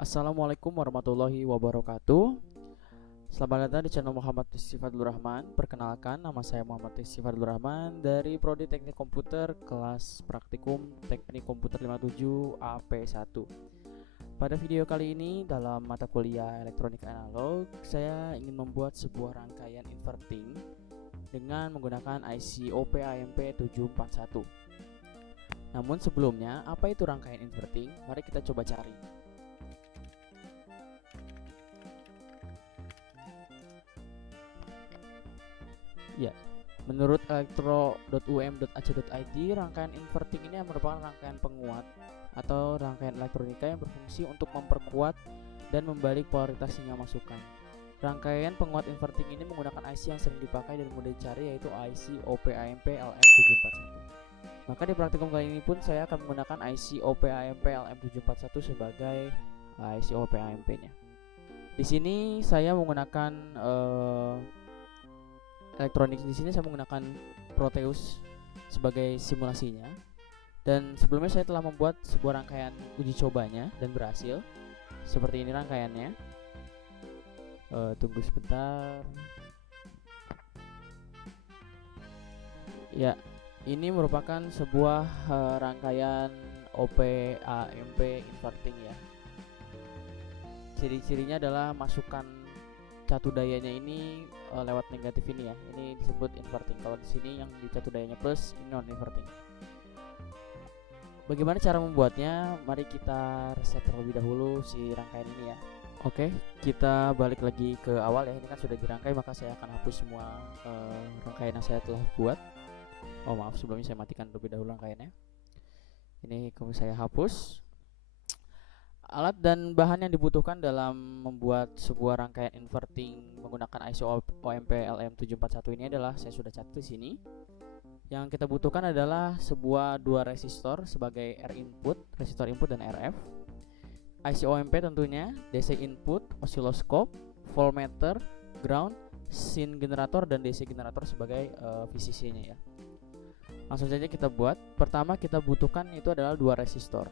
Assalamualaikum warahmatullahi wabarakatuh. Selamat datang di channel Muhammad Rizky Fadlur Rahman. Perkenalkan, nama saya Muhammad Rizky Fadlur Rahman dari Prodi Teknik Komputer kelas Praktikum Teknik Komputer 57 AP1. Pada video kali ini dalam mata kuliah Elektronik Analog, saya ingin membuat sebuah rangkaian inverting dengan menggunakan IC OP-AMP 741. Namun sebelumnya, apa itu rangkaian inverting? Mari kita coba cari. Ya, menurut elektro.um.ac.id, rangkaian inverting ini merupakan rangkaian penguat atau rangkaian elektronika yang berfungsi untuk memperkuat dan membalik polaritas sinyal masukan. Rangkaian penguat inverting ini menggunakan IC yang sering dipakai dan mudah dicari, yaitu IC OP-AMP LM741. Maka di praktikum kali ini pun saya akan menggunakan IC OP-AMP LM741 sebagai IC OP-AMP-nya. Di sini saya menggunakan elektronik. Di sini saya menggunakan Proteus sebagai simulasinya, dan sebelumnya saya telah membuat sebuah rangkaian uji cobanya dan berhasil. Seperti ini rangkaiannya. Tunggu sebentar. Ya, ini merupakan sebuah rangkaian OP-AMP inverting ya. Ciri-cirinya adalah masukan catu dayanya ini lewat negatif ini ya. Ini disebut inverting. Kalau di sini yang di catu dayanya plus, ini non inverting. Bagaimana cara membuatnya? Mari kita reset terlebih dahulu si rangkaian ini ya. Oke, kita balik lagi ke awal ya. Ini kan sudah dirangkai, maka saya akan hapus semua rangkaian yang saya telah buat. Oh maaf, sebelumnya saya matikan terlebih dahulu rangkaiannya. Ini saya hapus. Alat dan bahan yang dibutuhkan dalam membuat sebuah rangkaian inverting menggunakan IC OMP LM741 ini adalah, saya sudah catat di sini. Yang kita butuhkan adalah sebuah dua resistor sebagai R input, resistor input dan RF. IC OMP tentunya, DC input, osiloskop, voltmeter, ground, sin generator dan DC generator sebagai VCC-nya ya. Langsung saja kita buat. Pertama kita butuhkan itu adalah dua resistor.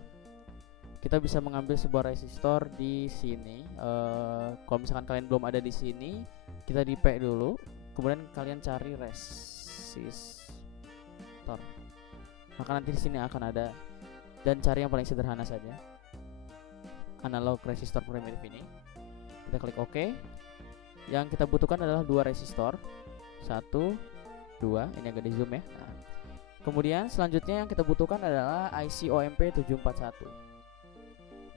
Kita bisa mengambil sebuah resistor di sini. Kalau misalkan kalian belum ada di sini, kita di P dulu, kemudian kalian cari resistor. Maka nanti di sini akan ada, dan cari yang paling sederhana saja, analog resistor primitif ini. Kita klik OK. Yang kita butuhkan adalah dua resistor, 1, 2. Ini agak di zoom ya. Nah, kemudian selanjutnya yang kita butuhkan adalah IC OMP 741.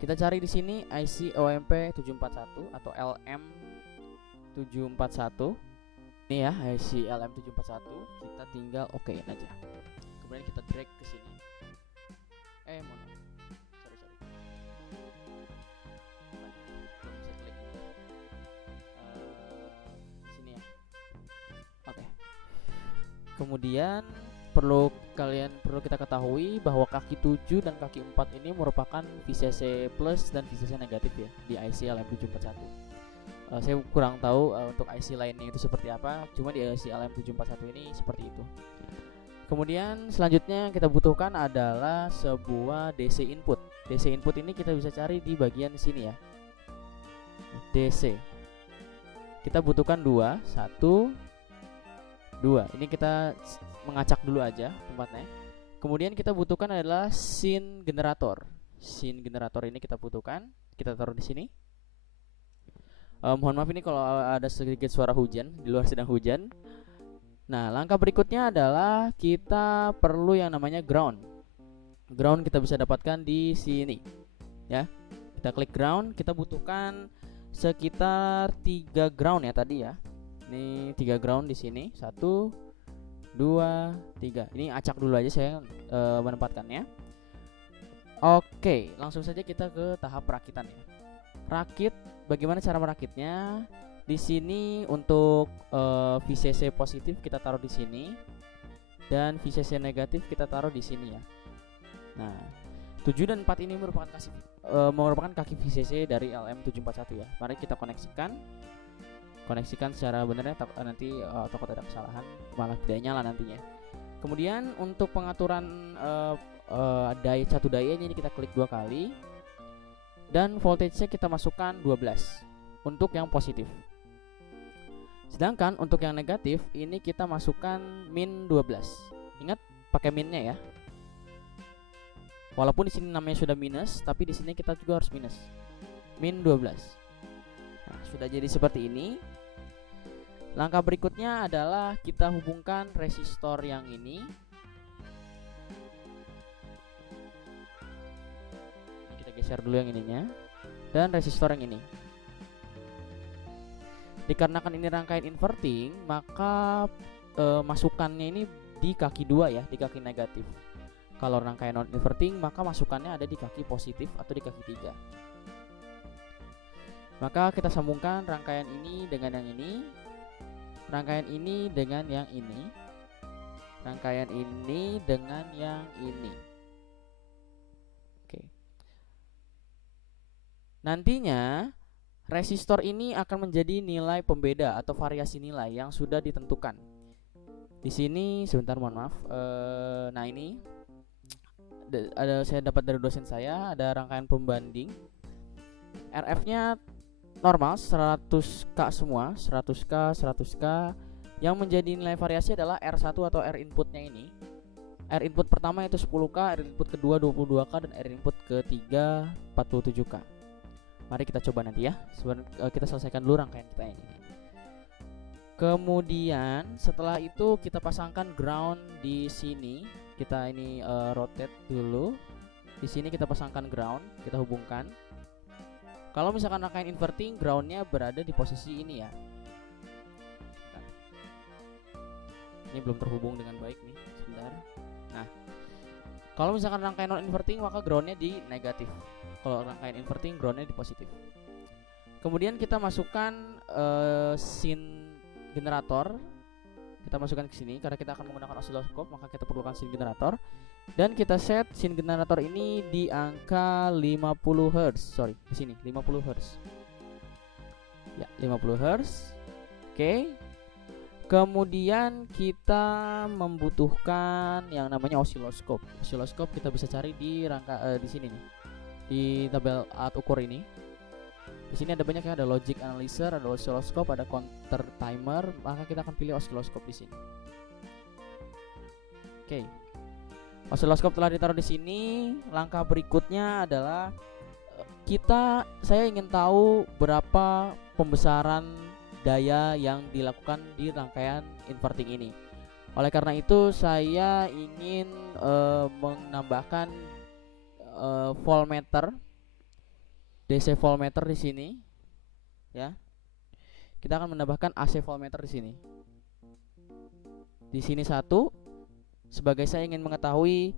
Kita cari di sini IC OMP 741 atau LM741. Ini ya IC LM741. Kita tinggal okein aja. Kemudian kita drag ke sini. Sorry. Belum bisa klik. Sini ya. Oke. Kemudian perlu kita ketahui bahwa kaki 7 dan kaki 4 ini merupakan VCC plus dan VCC negatif ya di IC LM741. Saya kurang tahu untuk IC lainnya itu seperti apa, cuma di IC LM741 ini seperti itu. Kemudian selanjutnya yang kita butuhkan adalah sebuah DC input. DC input ini kita bisa cari di bagian sini ya. DC. Kita butuhkan 2, 1, 2. Ini kita mengacak dulu aja tempatnya. Kemudian kita butuhkan adalah sin generator. Sin generator ini kita butuhkan. Kita taruh di sini. Mohon maaf ini kalau ada sedikit suara hujan, di luar sedang hujan. Nah, langkah berikutnya adalah kita perlu yang namanya ground. Ground kita bisa dapatkan di sini. Ya. Kita klik ground, kita butuhkan sekitar 3 ground ya tadi ya. Ini 3 ground di sini. 1, 2, 3. Ini acak dulu aja saya menempatkannya. Oke, langsung saja kita ke tahap perakitan ya. Rakit, bagaimana cara merakitnya? Di sini untuk VCC positif kita taruh di sini, dan VCC negatif kita taruh di sini ya. Nah, 7 dan 4 ini merupakan kaki VCC dari LM741 ya. Mari kita koneksikan secara benarnya, nanti takut ada kesalahan malah tidak nyala nantinya. Kemudian untuk pengaturan catu dayanya ini kita klik 2 kali. dan voltage-nya kita masukkan 12 untuk yang positif. Sedangkan untuk yang negatif ini kita masukkan min 12. Ingat pakai minnya ya. Walaupun di sini namanya sudah minus, tapi di sini kita juga harus minus. Min 12. Nah, sudah jadi seperti ini. Langkah berikutnya adalah kita hubungkan resistor yang ini. Kita geser dulu yang ininya. Dan resistor yang ini. Dikarenakan ini rangkaian inverting, maka masukannya ini di kaki 2 ya, di kaki negatif. Kalau rangkaian non inverting, maka masukannya ada di kaki positif atau di kaki 3. Maka kita sambungkan rangkaian ini dengan yang ini, rangkaian ini dengan yang ini, rangkaian ini dengan yang ini. Oke. Nantinya resistor ini akan menjadi nilai pembeda atau variasi nilai yang sudah ditentukan. Di sini sebentar, mohon maaf. Nah ini saya dapat dari dosen saya, ada rangkaian pembanding. RF-nya normal 100K semua, 100K, 100K. Yang menjadi nilai variasi adalah R1 atau R inputnya ini. R input pertama itu 10K, R input kedua 22K, dan R input ketiga 47K. Mari kita coba nanti ya. Kita selesaikan dulu rangkaian kita ini. Kemudian setelah itu kita pasangkan ground di sini. Kita ini rotate dulu. Di sini kita pasangkan ground, kita hubungkan. Kalau misalkan rangkaian inverting, groundnya berada di posisi ini ya. Nah, ini belum terhubung dengan baik nih, sebentar. Nah, kalau misalkan rangkaian non inverting, maka groundnya di negatif. Kalau rangkaian inverting, groundnya di positif. Kemudian kita masukkan sin generator. Kita masukkan ke sini karena kita akan menggunakan osiloskop, maka kita perlukan sin generator. Dan kita set sin generator ini di angka 50 Hz. Sorry, di sini 50 Hz. Ya, 50 Hz. Oke. Kemudian kita membutuhkan yang namanya osiloskop. Osiloskop kita bisa cari di di sini nih. Di tabel alat ukur ini. Di sini ada banyak yang ada logic analyzer, ada osiloskop, ada counter timer, maka kita akan pilih osiloskop di sini. Oke. Osiloskop telah ditaruh di sini. Langkah berikutnya adalah saya ingin tahu berapa pembesaran daya yang dilakukan di rangkaian inverting ini. Oleh karena itu saya ingin menambahkan voltmeter, DC voltmeter di sini, ya. Kita akan menambahkan AC voltmeter di sini. Di sini satu, sebagai saya ingin mengetahui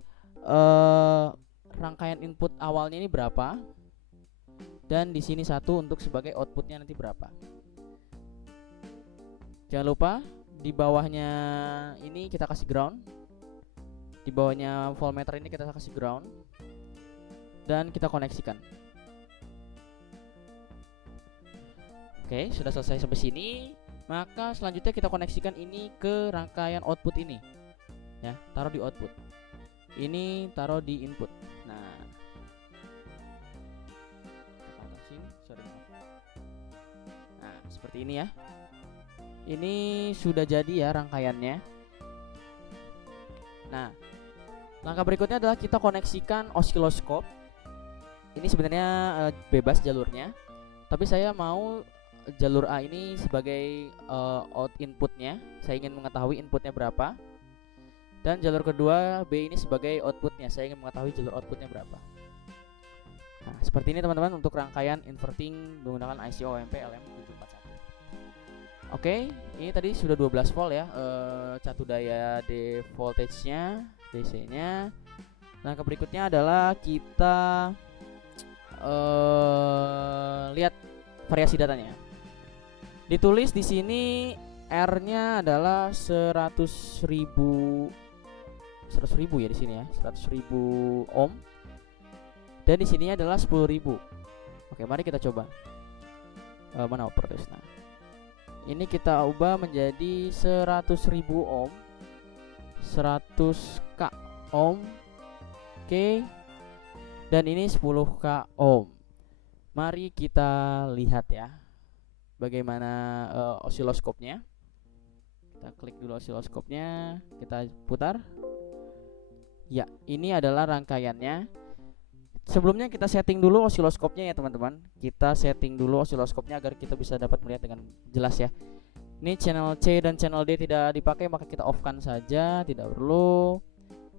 rangkaian input awalnya ini berapa, dan di sini satu untuk sebagai outputnya nanti berapa. Jangan lupa di bawahnya ini kita kasih ground, di bawahnya voltmeter ini kita kasih ground, dan kita koneksikan. Oke, sudah selesai sampai sini. Maka selanjutnya kita koneksikan ini ke rangkaian output ini. Ya, taruh di output. Ini taruh di input. Nah, seperti ini ya. Ini sudah jadi ya rangkaiannya. Nah, langkah berikutnya adalah kita koneksikan osiloskop. Ini sebenarnya bebas jalurnya, tapi saya mau jalur A ini sebagai out inputnya. Saya ingin mengetahui inputnya berapa. Dan jalur kedua B ini sebagai outputnya. Saya ingin mengetahui jalur outputnya berapa. Nah, seperti ini teman-teman untuk rangkaian inverting menggunakan IC OMP LM741. Oke, ini tadi sudah 12 volt ya, catu daya D voltage-nya, DC-nya. Nah, berikutnya adalah kita lihat variasi datanya. Ditulis di sini R-nya adalah 100.000 ya di sini ya, 100.000 ohm. Dan di sininya adalah 10.000. Oke, mari kita coba. Mana operator? Nah, ini kita ubah menjadi 100.000 ohm, 100k ohm. Oke. Dan ini 10k ohm. Mari kita lihat ya bagaimana osiloskopnya. Kita klik dulu osiloskopnya, kita putar. Ya, ini adalah rangkaiannya. Sebelumnya kita setting dulu osiloskopnya ya teman-teman. Kita setting dulu osiloskopnya agar kita bisa dapat melihat dengan jelas ya. Ini channel C dan channel D tidak dipakai, maka kita off kan saja, tidak perlu.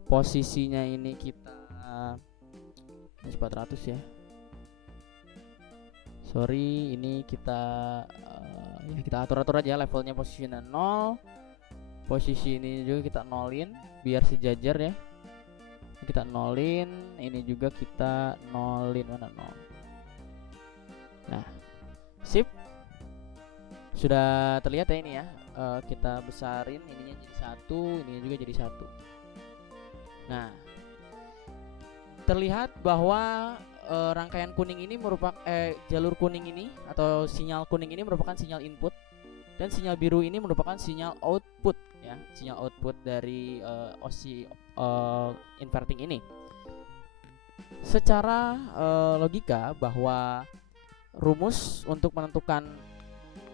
Posisinya ini kita 400 ya. Sorry, ini kita ya kita atur-atur aja levelnya, posisinya 0. Posisi ini juga kita nolin biar sejajar ya. Kita nolin, ini juga kita nolin, mana 0. Nah, sip. Sudah terlihat ya ini ya. Kita besarin ininya jadi 1, ininya juga jadi 1. Nah, terlihat bahwa rangkaian kuning ini merupakan jalur kuning ini atau sinyal kuning ini merupakan sinyal input, dan sinyal biru ini merupakan sinyal output ya, sinyal output dari osi inverting ini. Secara logika bahwa rumus untuk menentukan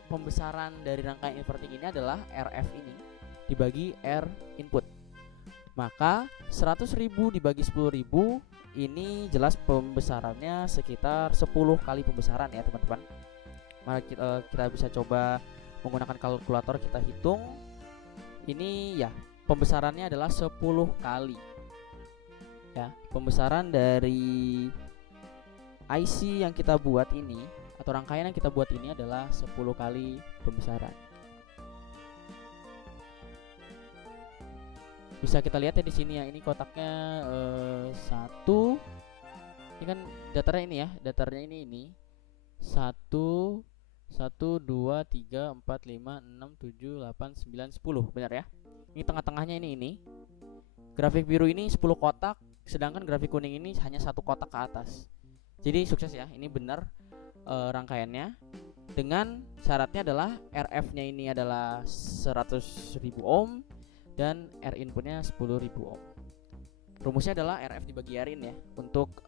pembesaran dari rangkaian inverting ini adalah RF ini dibagi R input. Maka 100.000 dibagi 10.000 ini jelas pembesarannya sekitar 10 kali pembesaran ya teman-teman. Mari kita bisa coba menggunakan kalkulator, kita hitung. Ini ya pembesarannya adalah 10 kali ya. Pembesaran dari IC yang kita buat ini atau rangkaian yang kita buat ini adalah 10 kali pembesaran. Bisa kita lihat ya di sini ya, ini kotaknya 1. Ini kan datarnya ini ya, datarnya ini 1 2 3 4 5 6 7 8 9 10, benar ya. Ini tengah-tengahnya ini. Grafik biru ini 10 kotak, sedangkan grafik kuning ini hanya 1 kotak ke atas. Jadi sukses ya, ini benar rangkaiannya. Dengan syaratnya adalah RF-nya ini adalah 100.000 ohm dan R inputnya 10.000 ohm. Rumusnya adalah RF dibagi R in ya, untuk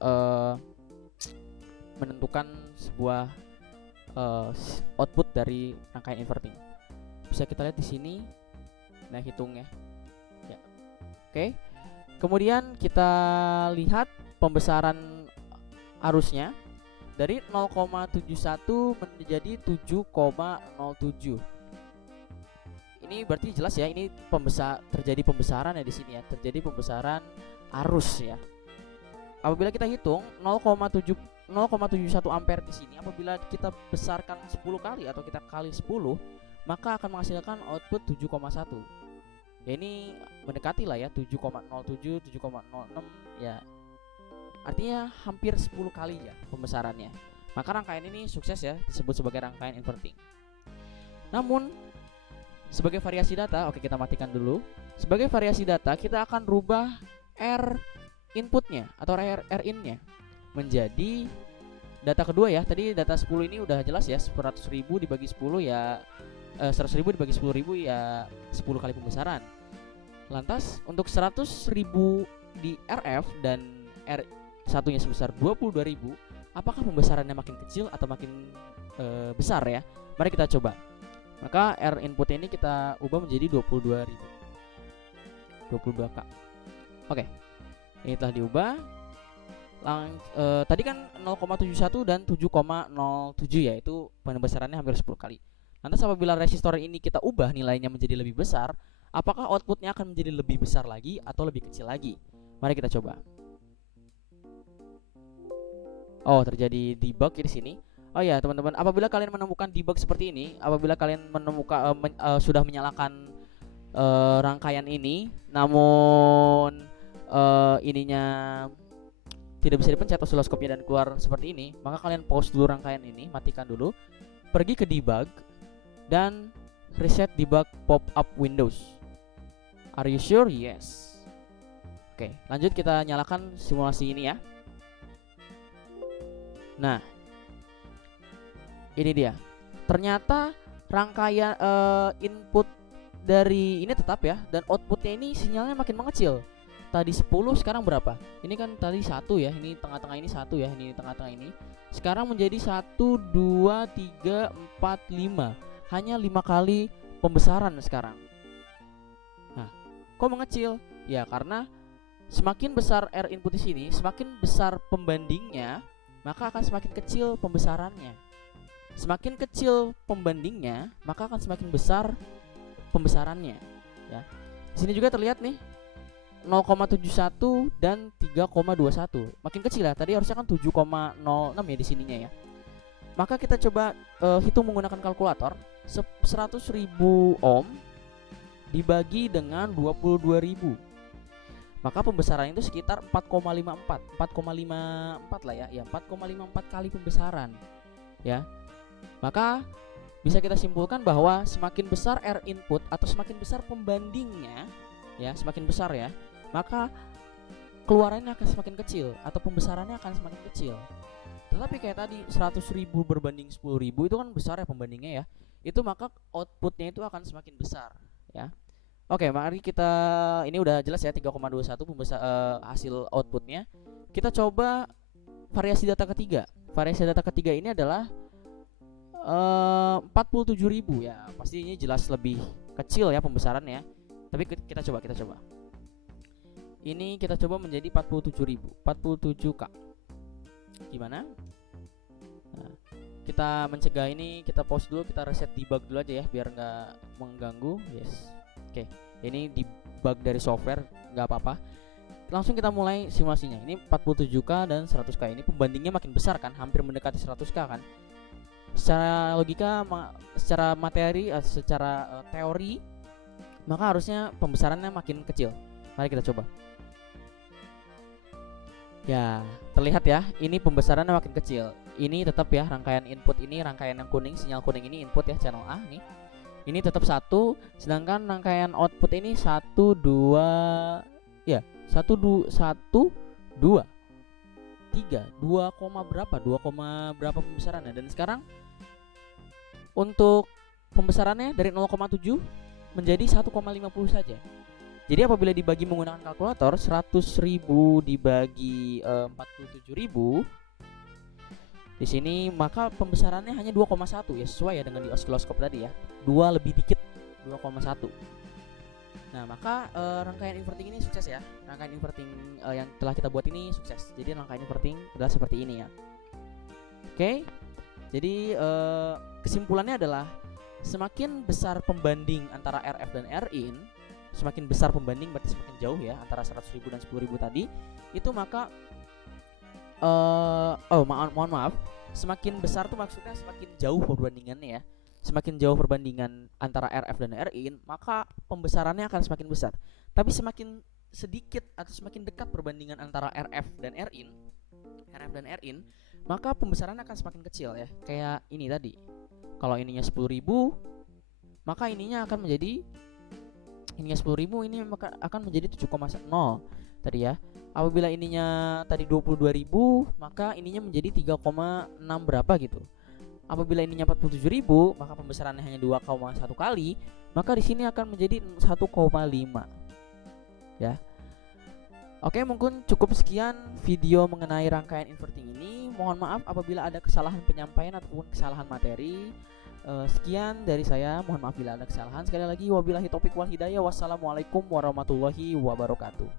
menentukan sebuah output dari rangkaian inverting. Bisa kita lihat di sini. Nah, hitungnya. Ya. Oke. Kemudian kita lihat pembesaran arusnya dari 0,71 menjadi 7,07. Ini berarti jelas ya, ini terjadi pembesaran ya di sini ya, terjadi pembesaran arus ya. Apabila kita hitung 0,71 ampere di sini, apabila kita besarkan 10 kali atau kita kali 10, maka akan menghasilkan output 7,1. Ya ini mendekati lah ya 7,07, 7,06 ya. Artinya hampir 10 kali ya pembesarannya. Maka rangkaian ini sukses ya, disebut sebagai rangkaian inverting. Namun sebagai variasi data, oke kita matikan dulu. Sebagai variasi data, kita akan rubah R inputnya atau R in-nya menjadi data kedua ya. Tadi data 10 ini udah jelas ya, 100.000 dibagi 10 ya 100.000 dibagi 10.000 ya 10 kali pembesaran. Lantas untuk 100.000 di RF dan R satunya sebesar 22.000, apakah pembesarannya makin kecil atau makin besar ya? Mari kita coba. Maka R input ini kita ubah menjadi 22.000. 22K. Oke. Ini telah diubah. Tadi kan 0,71 dan 7,07 ya, itu pembesarannya hampir 10 kali. Lantas apabila resistor ini kita ubah nilainya menjadi lebih besar, apakah outputnya akan menjadi lebih besar lagi atau lebih kecil lagi? Mari kita coba. Oh, terjadi debug di sini. Oh ya, teman-teman, apabila kalian menemukan debug seperti ini, apabila kalian menemukan sudah menyalakan rangkaian ini, namun ininya tidak bisa dipencet osiloskopnya dan keluar seperti ini, maka kalian pause dulu rangkaian ini, matikan dulu, pergi ke debug dan reset debug pop-up windows. Are you sure? Yes. Oke, lanjut kita nyalakan simulasi ini ya. Nah, ini dia. Ternyata rangkaian input dari ini tetap ya, dan outputnya ini sinyalnya makin mengecil. tadi 10 sekarang berapa? Ini kan tadi 1 ya, ini tengah-tengah ini 1 ya, ini tengah-tengah ini. Sekarang menjadi 1, 2, 3, 4, 5. Hanya 5 kali pembesaran sekarang. Nah, kok mengecil? Ya karena semakin besar R input di sini, semakin besar pembandingnya, maka akan semakin kecil pembesarannya. Semakin kecil pembandingnya, maka akan semakin besar pembesarannya. Ya, di sini juga terlihat nih 0,71 dan 3,21. Makin kecil ya. Tadi harusnya kan 7,06 ya di sininya ya. Maka kita coba hitung menggunakan kalkulator. 100.000 ohm dibagi dengan 22.000. Maka pembesaran itu sekitar 4,54 lah ya. Ya, 4,54 kali pembesaran. Ya. Maka bisa kita simpulkan bahwa semakin besar R input atau semakin besar pembandingnya, ya, semakin besar ya, maka keluarannya akan semakin kecil atau pembesarannya akan semakin kecil. Tetapi kayak tadi 100.000 berbanding 10.000 itu kan besar ya pembandingnya ya. Itu maka outputnya itu akan semakin besar ya. Oke, mari kita, ini udah jelas ya 3,21 hasil outputnya. Kita coba variasi data ketiga. Variasi data ketiga ini adalah 47.000 ya. Pasti ini jelas lebih kecil ya pembesarannya. Tapi kita coba. Ini kita coba menjadi 47.000, 47K. Gimana? Nah, kita mencegah ini, kita pause dulu, kita reset debug dulu aja ya biar nggak mengganggu. Yes. Oke, ini debug dari software, nggak apa-apa. Langsung kita mulai simulasinya. Ini 47K dan 100K. Ini pembandingnya makin besar kan, hampir mendekati 100K kan. Secara logika, secara materi, secara teori, maka harusnya pembesarannya makin kecil. Mari kita coba. Ya, terlihat ya, ini pembesarannya makin kecil. Ini tetap ya, rangkaian input ini, rangkaian yang kuning, sinyal kuning ini input ya, channel A nih. Ini tetap 1, sedangkan rangkaian output ini 1, 2, ya, 1, 2, 3, 2, berapa? 2, berapa pembesarannya? Dan sekarang untuk pembesarannya dari 0,7 menjadi 1,50 saja. Jadi apabila dibagi menggunakan kalkulator, 100.000 dibagi 47.000 di sini, maka pembesarannya hanya 2,1 ya, sesuai ya dengan di osiloskop tadi ya. 2 lebih dikit, 2,1. Nah, maka rangkaian inverting ini sukses ya. Rangkaian inverting yang telah kita buat ini sukses. Jadi rangkaian inverting adalah seperti ini ya. Oke. Jadi kesimpulannya adalah semakin besar pembanding antara RF dan RIN, semakin besar pembanding berarti semakin jauh ya antara 100.000 dan 10.000 tadi, itu maka mohon maaf, semakin besar tuh maksudnya semakin jauh perbandingannya ya. Semakin jauh perbandingan antara RF dan RIN, maka pembesarannya akan semakin besar. Tapi semakin sedikit atau semakin dekat perbandingan antara RF dan RIN, maka pembesarannya akan semakin kecil ya. Kayak ini tadi. Kalau ininya 10.000, maka ininya akan menjadi 10.000, ini maka akan menjadi 7,0 tadi ya. Apabila ininya tadi 22.000, maka ininya menjadi 3,6 berapa gitu. Apabila ininya 47.000, maka pembesarannya hanya 2,1 kali, maka di sini akan menjadi 1,5 ya. Oke, mungkin cukup sekian video mengenai rangkaian inverting ini. Mohon maaf apabila ada kesalahan penyampaian ataupun kesalahan materi. Sekian dari saya, mohon maaf bila ada kesalahan. Sekali lagi, wabillahi taufik wal hidayah. Wassalamualaikum warahmatullahi wabarakatuh.